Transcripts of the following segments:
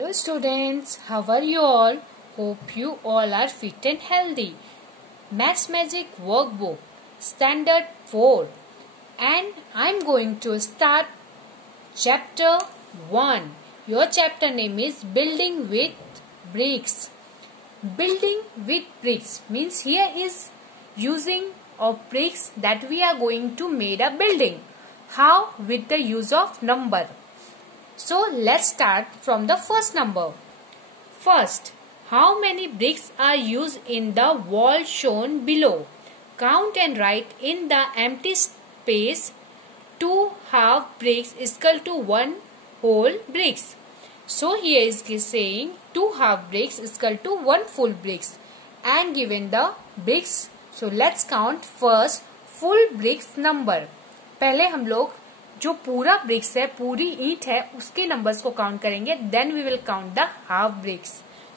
Hello students, how are you all? Hope you all are fit and healthy. Maths Magic Workbook Standard 4 and I am going to start chapter 1. Your chapter name is Building with Bricks. Building with bricks means here is using of bricks that we are going to make a building. How? With the use of number. So let's start from the first number. First, how many bricks are used in the wall shown below? Count and write in the empty space 2 half bricks is equal to 1 whole bricks. So here is saying 2 half bricks is equal to 1 full bricks and given the bricks. So let's count first full bricks number. पहले हम लोग जो पूरा BRICS है, पूरी ईंट है, उसके नंबर्स को काउंट करेंगे. Then we will count the half bricks.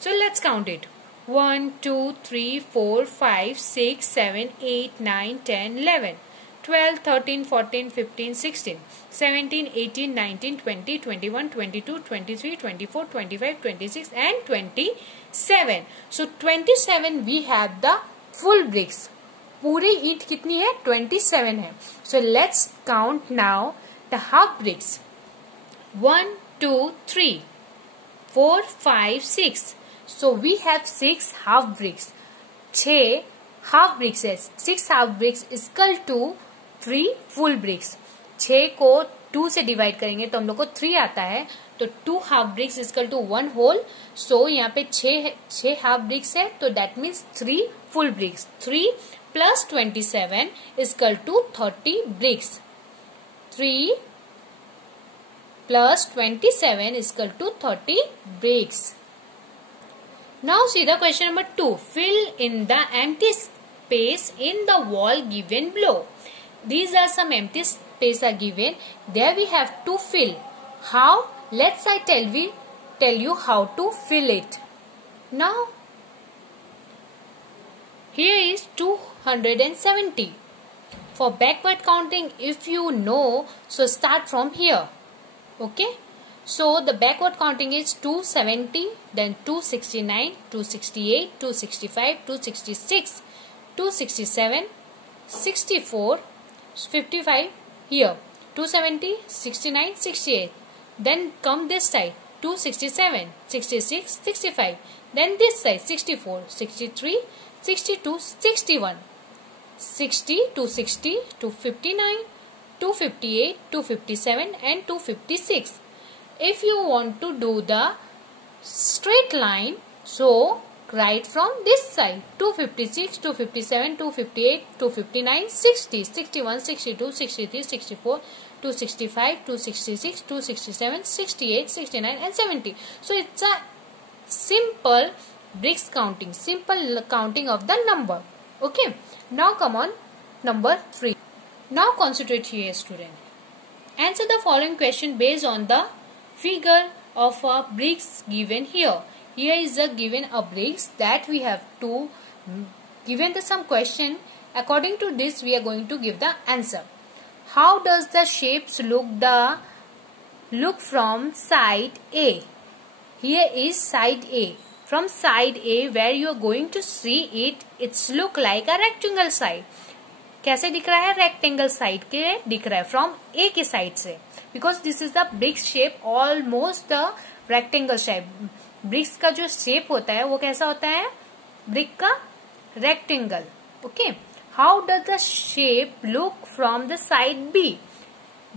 So let's count it. 1 2 3 4 5 6 7 8 9 10 11 12 13 14 15 16 17 18 19 20 21 22 23 24 25 26 and 27. So 27 we have the full bricks. पूरी ईंट कितनी है? 27 है. So let's count now the half bricks. 1 2 3 4 5 6. So we have 6 half bricks. 6 half bricks है. 6 half bricks is equal to 3 full bricks. 6 को 2 से divide करेंगे तो हम लोग को 3 आता है. तो 2 half bricks is equal to 1 whole. So यहाँ पे 6 half bricks है तो that means 3 full bricks. 3 plus 27 is equal to 30 bricks. 3 plus 27 is equal to 30 bricks. Now see the question number 2. Fill in the empty space in the wall given below. These are some empty space are given. There we have to fill. How? Let's I tell you how to fill it. Now here is 270. For backward counting, if you know, so start from here. Okay. So the backward counting is 270, then 269, 268, 265, 266, 267, 64, 55 here. 270, 69, 68. Then come this side. 267, 66, 65. Then this side 64, 63, 62, 61. 60, 260, 259, 258, 257 and 256. If you want to do the straight line, so write from this side. 256, 257, 258, 259, 60, 61, 62, 63, 64, 265, 266, 267, 68, 69 and 70. So it's a simple bricks counting, simple counting of the number. Okay. Now come on number 3. Now concentrate here student. Answer the following question based on the figure of a bricks given here. Here is the given a bricks that we have to given the some question. According to this we are going to give the answer. How does the shapes look from side A? Here is side A. From side A where you are going to see it, it's look like a rectangle side. कैसे दिख रहा है? Rectangle side के दिख रहा है from ए के side से. Because this is the bricks shape, almost the rectangle shape. Bricks का जो शेप होता है वो कैसा होता है? ब्रिक का rectangle. Okay. How does the shape look from the side B?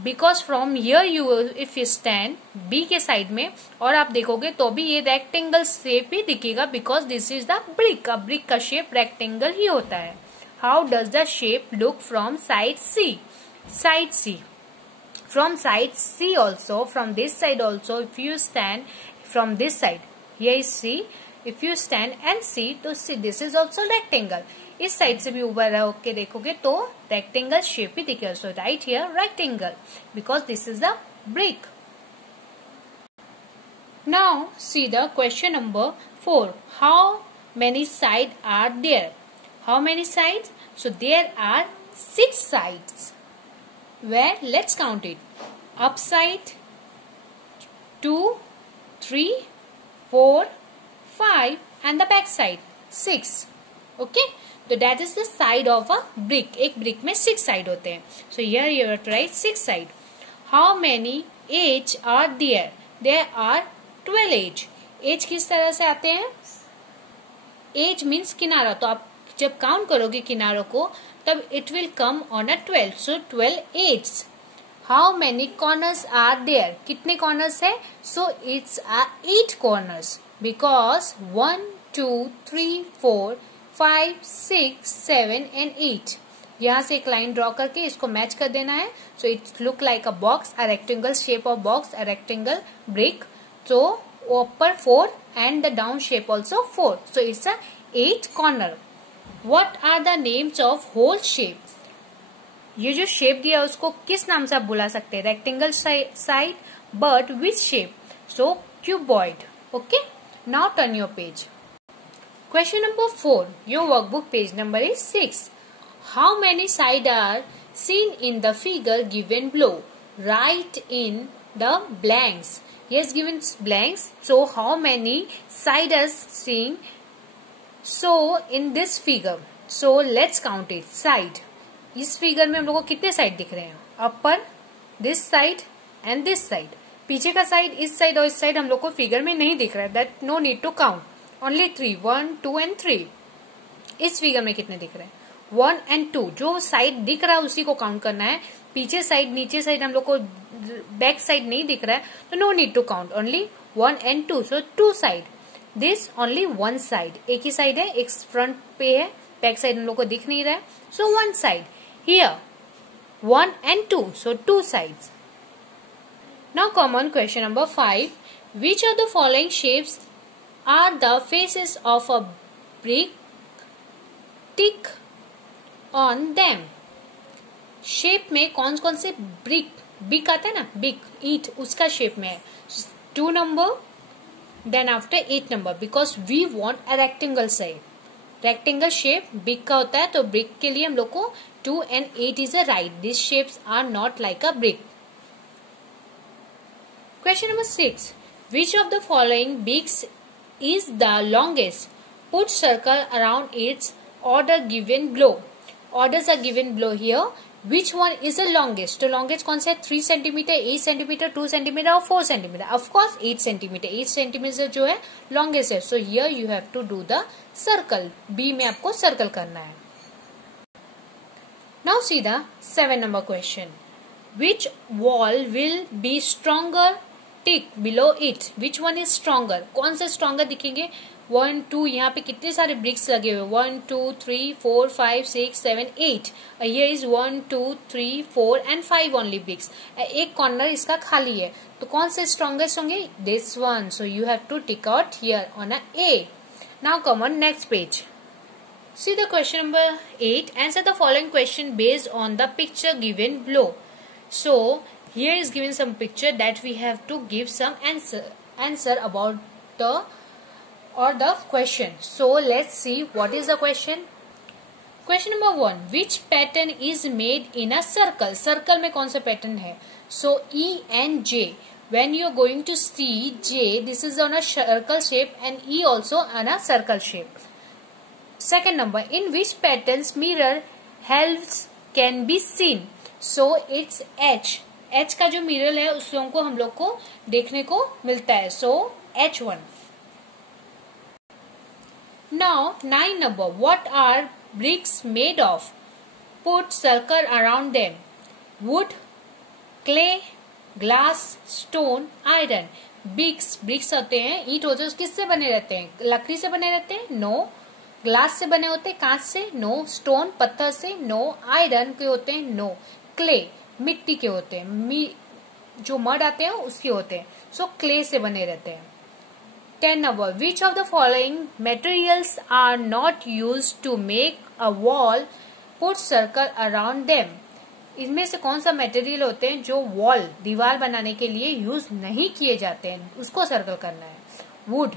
Because from here you if you stand B के साइड में और आप देखोगे तो भी ये रेक्टेंगल शेप ही दिखेगा because this is the brick. अब ब्रिक का शेप रेक्टेंगल ही होता है. How does the shape look from side C? Side C. From side C also, from this side also, if you stand from this side, here is C. If you stand and see, तो see this is also rectangle. इस side से भी ऊपर होके देखोगे तो rectangle shape ही दिखेगा. So right here rectangle because this is the brick. Now see the question number 4. How many sides are there? How many sides? So there are 6 sides. Where? Let's count it. Up side 2, 3, 4, 5 and the back side 6. Okay, so that is the side of a brick. एक brick में 6 side होते हैं. So here you have to write 6 side. How many edge are there? There are 12 edge. Edge किस तरह से आते हैं? Edge means किनारा. तो आप जब काउंट करोगे किनारों को तब it will come on a 12. So 12 edges. How many corners are there? कितने corners है? So it's 8 corners because 1, 2, 3, 4, 5, 6, 7 and 8. यहाँ से एक लाइन ड्रॉ करके इसको मैच कर देना है. So it look like a box, a rectangle shape of box, a rectangle brick. So upper 4 and the down shape also 4. So it's a 8 corner. What are the names of whole shape? ये जो shape दिया उसको किस नाम से आप बुला सकते हैं? Rectangle side, but which shape? So cuboid. Okay, now turn your page. Question number 4. Your workbook page number is 6. How many side are seen in the figure given below? Write in the blanks. Yes, given blanks. So how many side are seen? So in this figure. So let's count it. Side. इस figure में हम लोगों को कितने side दिख रहे हैं? Upper, this side and this side. पीछे का साइड, इस साइड और इस साइड हम लोग को फिगर में नहीं दिख रहा है. That no need to count. Only 3, 1, 2 and 3. इस फिगर में कितने दिख रहे हैं? 1 एंड 2. जो साइड दिख रहा है उसी को काउंट करना है. पीछे साइड, नीचे साइड हम लोग को बैक साइड नहीं दिख रहा है तो no need to count. Only 1 and 2. So 2 side. This only 1 side. एक ही साइड है, एक फ्रंट पे है, बैक साइड हम लोग को दिख नहीं रहा है. सो 1 side. Here 1 and 2. So 2 sides. Now come on question number 5. Which of the following shapes are the faces of a brick? Tick on them. Shape में कौन कौन से brick आता है ना, brick, ईट, उसका शेप में है. 2 number, then after 8 number because we want a rectangle shape. Rectangle shape brick का होता है तो ब्रिक के लिए हम लोग को 2 and 8 is a right. These shapes are not like a brick. Question number 6. Which of the following bricks is the longest? Put circle around its order given below. Orders are given below here. Which one is the longest? तो longest कौन सा है? 3 centimetre, 8 centimetre, 2 centimetre और 4 centimetre. Of course 8 centimetre. 8 centimetre जो है longest है. So here you have to do the circle. B में आपको सर्कल करना है. Now see the 7 number question. Which wall will be stronger? Tick below it. Which one is stronger? कौन से stronger दिखेंगे? 1, 2, यहाँ पे कितने सारे ब्रिक्स लगे हुए? 1, 2, 3, 4, 5, 6, 7, 8. Here is 1, 2, 3, 4 and 5 only bricks. एक कॉर्नर इसका खाली है तो कौन से स्ट्रॉन्गेस्ट होंगे? This one. So you have to tick out here on a A. Now come on next page. See the question number 8. Answer the following question based on the picture given below. So here is given some picture that we have to give some answer about the question. So let's see what is the question. Question number 1. Which pattern is made in a circle? Circle में कौन सा pattern है? So E and J. When you are going to see J, this is on a circle shape and E also on a circle shape. Second number. In which patterns mirror halves can be seen? So it's H. H का जो mirror है उसको हम लोग को देखने को मिलता है. So H1. Now 9 number. What are bricks made of? Put circle around them. Wood, clay, glass, stone, iron. Bricks होते हैं, ईंट होते हैं, किससे बने रहते हैं? लकड़ी से बने रहते हैं? नो. ग्लास से बने होते हैं, कांच से? नो. स्टोन, पत्थर से? नो. आयरन के होते हैं? नो. क्ले, मिट्टी के होते हैं, जो मड आते हैं उसके होते हैं. सो क्ले से बने रहते हैं. 10 number. Which of the following materials are not used to make a wall? Put circle around them. इनमें से कौन सा मटेरियल होते हैं जो वॉल, दीवार बनाने के लिए यूज नहीं किए जाते हैं? उसको सर्कल करना है. वुड,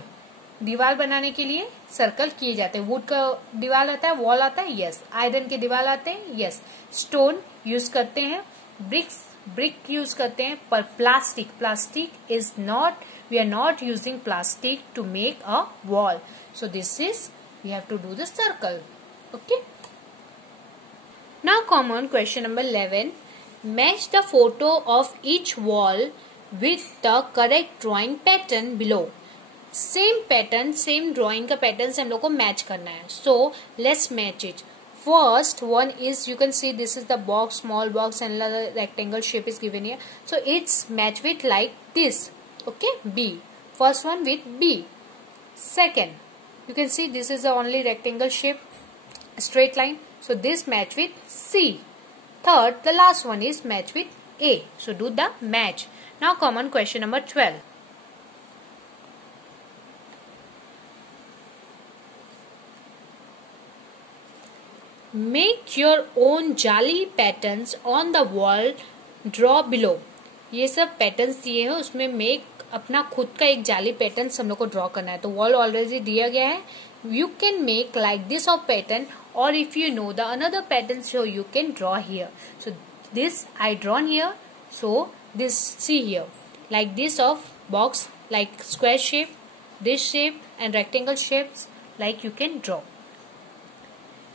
दीवार बनाने के लिए सर्कल किए जाते हैं. वुड का दीवार आता है, वॉल आता है, यस. आयरन के दीवार आते हैं, यस. स्टोन यूज करते हैं, ब्रिक यूज करते हैं. पर plastic is not, We are not using plastic to make a wall. So this is, we have to do the circle. Okay. Now common question number 11. Match the photo of each wall with the correct drawing pattern below. Same pattern, same drawing का pattern से हम लोग को match करना है. So let's match it. First one is, you can see this is the box, small box, and the rectangle shape is given here. So it's match with like this. Okay, B. First one with B. Second, you can see this is the only rectangle shape, straight line. So this match with C. Third, the last one is match with A. So do the match. Now common question number 12. Make your own jali patterns on the wall. Draw below. ये सब patterns दिए हैं, उसमें make अपना खुद का एक जाली पैटर्न हम लोग को ड्रॉ करना है. तो वॉल ऑलरेडी दिया गया है. You can make like this of pattern, और if you know the another pattern, so you can draw here. So this I drawn here. So this, see here, like this of box, like square shape, this shape, and rectangle shapes, like you can draw.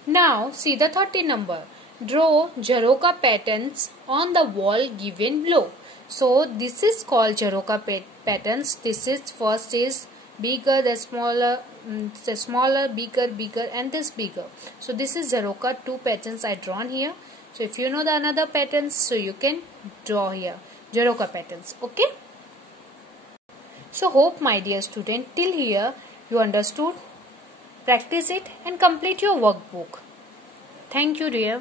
Now see the 30 number. Draw Jaroka patterns on the wall given below. So this is called Jaroka patterns. This is first is bigger, the smaller, bigger, and this bigger. So this is Jaroka, two patterns I drawn here. So if you know the another patterns, so you can draw here Jaroka patterns. Okay. So hope my dear student till here you understood. Practice it and complete your workbook. Thank you dear.